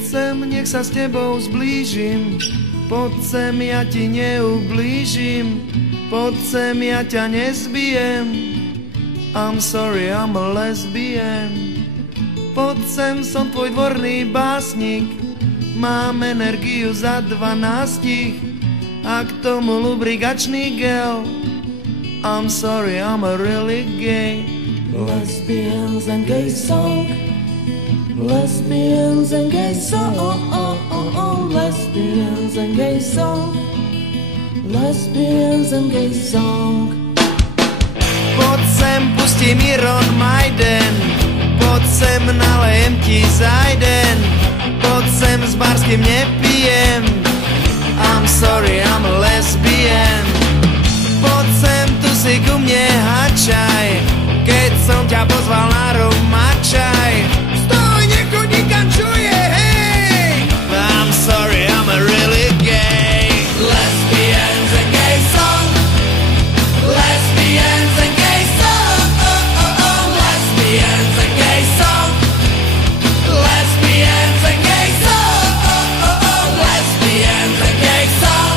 sem, nech sa s tebou zblížim. Poď sem, ja ti neublížim. Poď sem, ja ťa nezbijem. I'm sorry, I'm a lesbian. Poď sem, som tvoj dvorný básnik. Mám energiu za 12 a k tomu lubrikačný gel. I'm sorry, I'm a really gay. Lesbians and gay song. Lesbians and gay song. Lesbians and gay song. Lesbians and gay song. Poď sem, pustím Iron Maiden. Poď sem, nalejem ti zajden. Poď sem, s barským nepijem. I'm sorry, I'm a lesbian. Poď sem, tu si ku mne hačaj. Keď som ťa pozval na romačaj. Stoj, nechod nikam, čo je, hej. I'm sorry, I'm a really gay. Lesbians and gay song. Lesbians and gay song. Lesbians and gay song. Lesbians and gay song. Lesbians and gay song.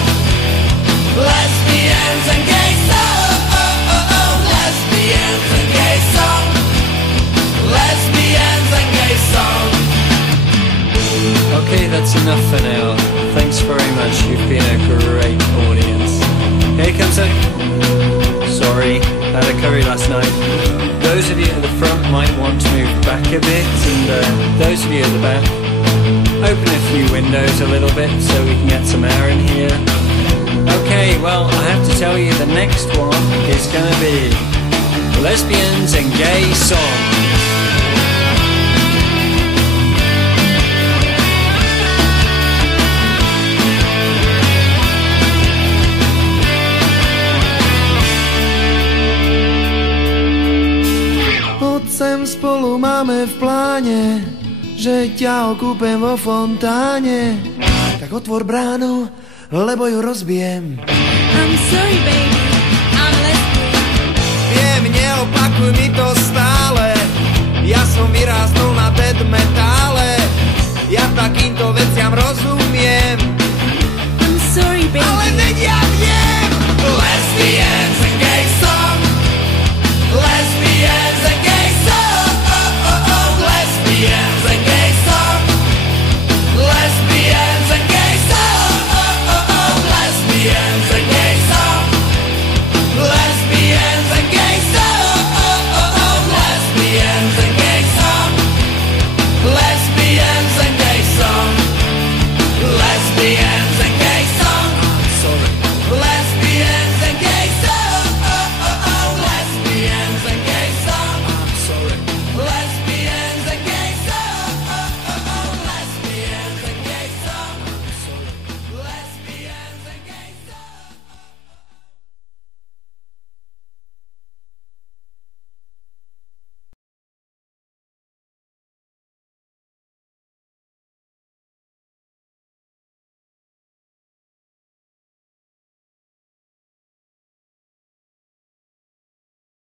Lesbians and gay song. Lesbians and gay song. Lesbians and gay song. Okay, that's enough for now. Thanks very much, you've been a great audience. Here comes a... Sorry, had a curry last night. Those of you at the front might want to move back a bit, and those of you at the back, open a few windows a little bit so we can get some air in here. Okay, well, I have to tell you the next one is gonna be Lesbians and Gay Song. Poď sem, spolu máme v pláne, že ťa okúpem vo fontáne. Tak otvor bránu, lebo ju rozbijem. I'm sorry, baby, I'm lesbian. Viem, neopakuj mi to stále. Ja som vyrástol na death metal.